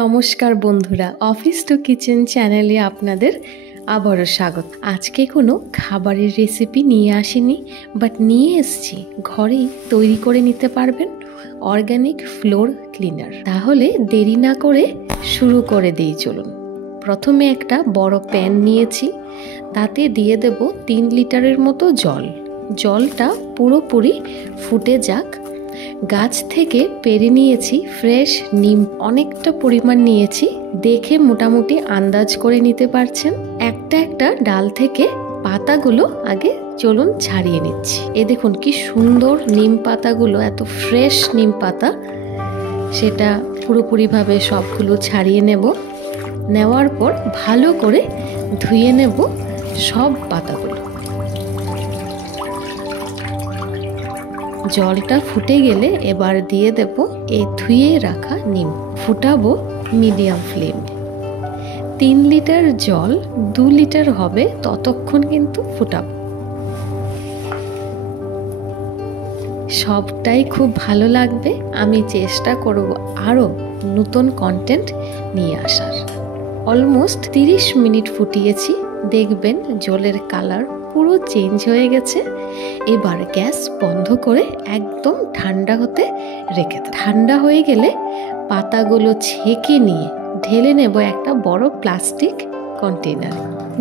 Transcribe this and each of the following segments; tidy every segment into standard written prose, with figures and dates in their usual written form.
নমস্কার বন্ধুরা, office to kitchen চ্যানেলে আপনাদের আবারও স্বাগত। আজকে কোনো খাবারের রেসিপি নিয়ে আসিনি, বাট নিয়ে এসেছি ঘরেই তৈরি করে নিতে পারবেন অর্গানিক ফ্লোর ক্লিনার। তাহলে দেরি না করে শুরু করে দিই চলুন। প্রথমে একটা বড় প্যান নিয়েছি, তাতে দিয়ে দেব 3 লিটারের মতো জল। জলটা পুরোপুরি ফুটে যাক। গাছ থেকে পেরে নিয়েছি ফ্রেশ নিম, অনেকটা পরিমাণ নিয়েছি, দেখে মোটামুটি আন্দাজ করে নিতে পারছেন। একটা একটা ডাল থেকে পাতাগুলো আগে চলুন ছাড়িয়ে নিচ্ছি। এ দেখুন কি সুন্দর নিম পাতাগুলো, এত ফ্রেশ নিম পাতা। সেটা পুরোপুরিভাবে সবগুলো ছাড়িয়ে নেব। নেওয়ার পর ভালো করে ধুয়ে নেব সব পাতাগুলো। জলটা ফুটে গেলে এবার দিয়ে দেব এই ধুয়ে রাখা নিম। ফুটাবো মিডিয়াম ফ্লেমে। 3 লিটার জল 2 লিটার হবে ততক্ষণ কিন্তু ফুটাবো। সবটাই খুব ভালো লাগবে। আমি চেষ্টা করব আরও নতুন কন্টেন্ট নিয়ে আসার। অলমোস্ট 30 মিনিট ফুটিয়েছি, দেখবেন জলের কালার পুরো চেঞ্জ হয়ে গেছে। এবার গ্যাস বন্ধ করে একদম ঠান্ডা হতে রেখে দাও। ঠান্ডা হয়ে গেলে পাতাগুলো ছেঁকে নিয়ে ঢেলে নেব একটা বড় প্লাস্টিক কন্টেনার।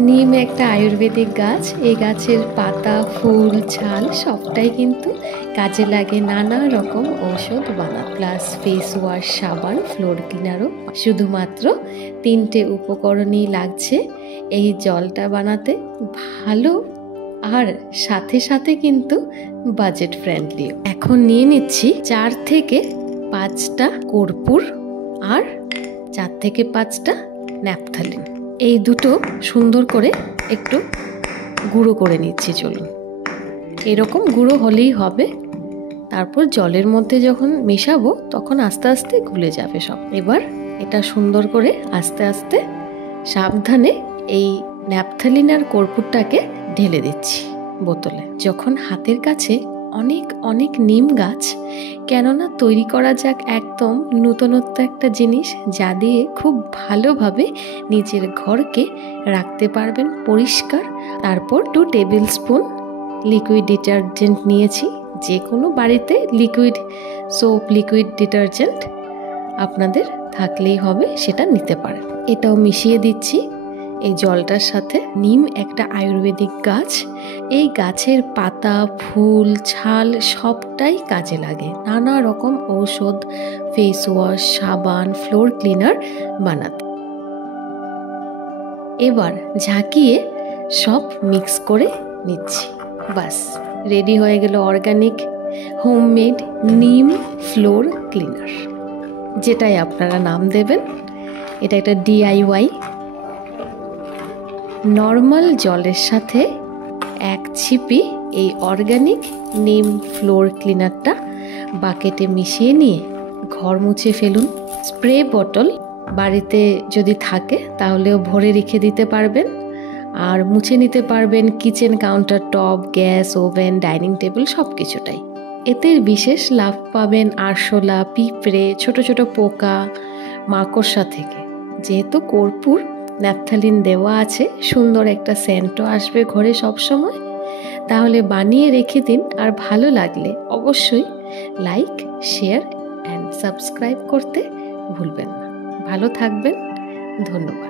নিম একটা আয়ুর্বেদিক গাছ। এই গাছের পাতা, ফুল, ছাল সবটাই কিন্তু কাজে লাগে নানা রকম ঔষধ বানাতে। প্লাস ফেস ওয়াশ, সাবান, ফ্লোর ক্লিনারও। শুধুমাত্র 3টে উপকরণই লাগছে এই জলটা বানাতে। ভালো আর সাথে সাথে কিন্তু বাজেট ফ্রেন্ডলি। এখন নিয়ে নিচ্ছি 4 থেকে 5টা কর্পূর আর 4 থেকে 5টা ন্যাপথালিন। এই দুটো সুন্দর করে একটু গুঁড়ো করে নিচ্ছি চলুন। এরকম গুঁড়ো হলেই হবে। তারপর জলের মধ্যে যখন মেশাবো তখন আস্তে আস্তে গুলে যাবে সব। এবার এটা সুন্দর করে আস্তে আস্তে সাবধানে এই ন্যাপথালিন আর কর্পূরটাকে ঢেলে দিচ্ছি বোতলে। যখন হাতের কাছে অনেক অনেক নিম গাছ, কেননা তৈরি করা যাক একদম নতুনত্ব একটা জিনিস, যা দিয়ে খুব ভালোভাবে নিজের ঘরকে রাখতে পারবেন পরিষ্কার। তারপর 2 টেবিল স্পুন লিকুইড ডিটারজেন্ট নিয়েছি। যে কোনো বাড়িতে লিকুইড সোপ, লিকুইড ডিটারজেন্ট আপনাদের থাকলেই হবে, সেটা নিতে পারেন। এটাও মিশিয়ে দিচ্ছি এই জলটার সাথে। নিম একটা আয়ুর্বেদিক গাছ। এই গাছের পাতা, ফুল, ছাল সবটাই কাজে লাগে নানা রকম ঔষধ, ফেস ওয়াশ, সাবান, ফ্লোর ক্লিনার বানাতে। এবার ঝাঁকিয়ে সব মিক্স করে নিচ্ছি। বাস রেডি হয়ে গেল অর্গানিক হোমমেড নিম ফ্লোর ক্লিনার, যেটাই আপনারা নাম দেবেন। এটা একটা DIY। নর্মাল জলের সাথে 1 ছিপি এই অর্গানিক নিম ফ্লোর ক্লিনারটা বাকেটে মিশিয়ে নিয়ে ঘর মুছে ফেলুন। স্প্রে বোতল বাড়িতে যদি থাকে তাহলেও ভরে রেখে দিতে পারবেন, আর মুছে নিতে পারবেন kitchen counter top, gas, oven, dining table সব কিছুটাই। এতে বিশেষ লাভ পাবেন আরশোলা, পিঁপড়ে, ছোট ছোট পোকা, মাকড়সা থেকে। যেহেতু কর্পূর, ন্যাপথালিন দেওয়া আছে, সুন্দর একটা সেন্টও আসবে ঘরে সব সময়। তাহলে বানিয়ে রেখে দিন। আর ভালো লাগলে অবশ্যই লাইক, শেয়ার অ্যান্ড সাবস্ক্রাইব করতে ভুলবেন না। ভালো থাকবেন। ধন্যবাদ।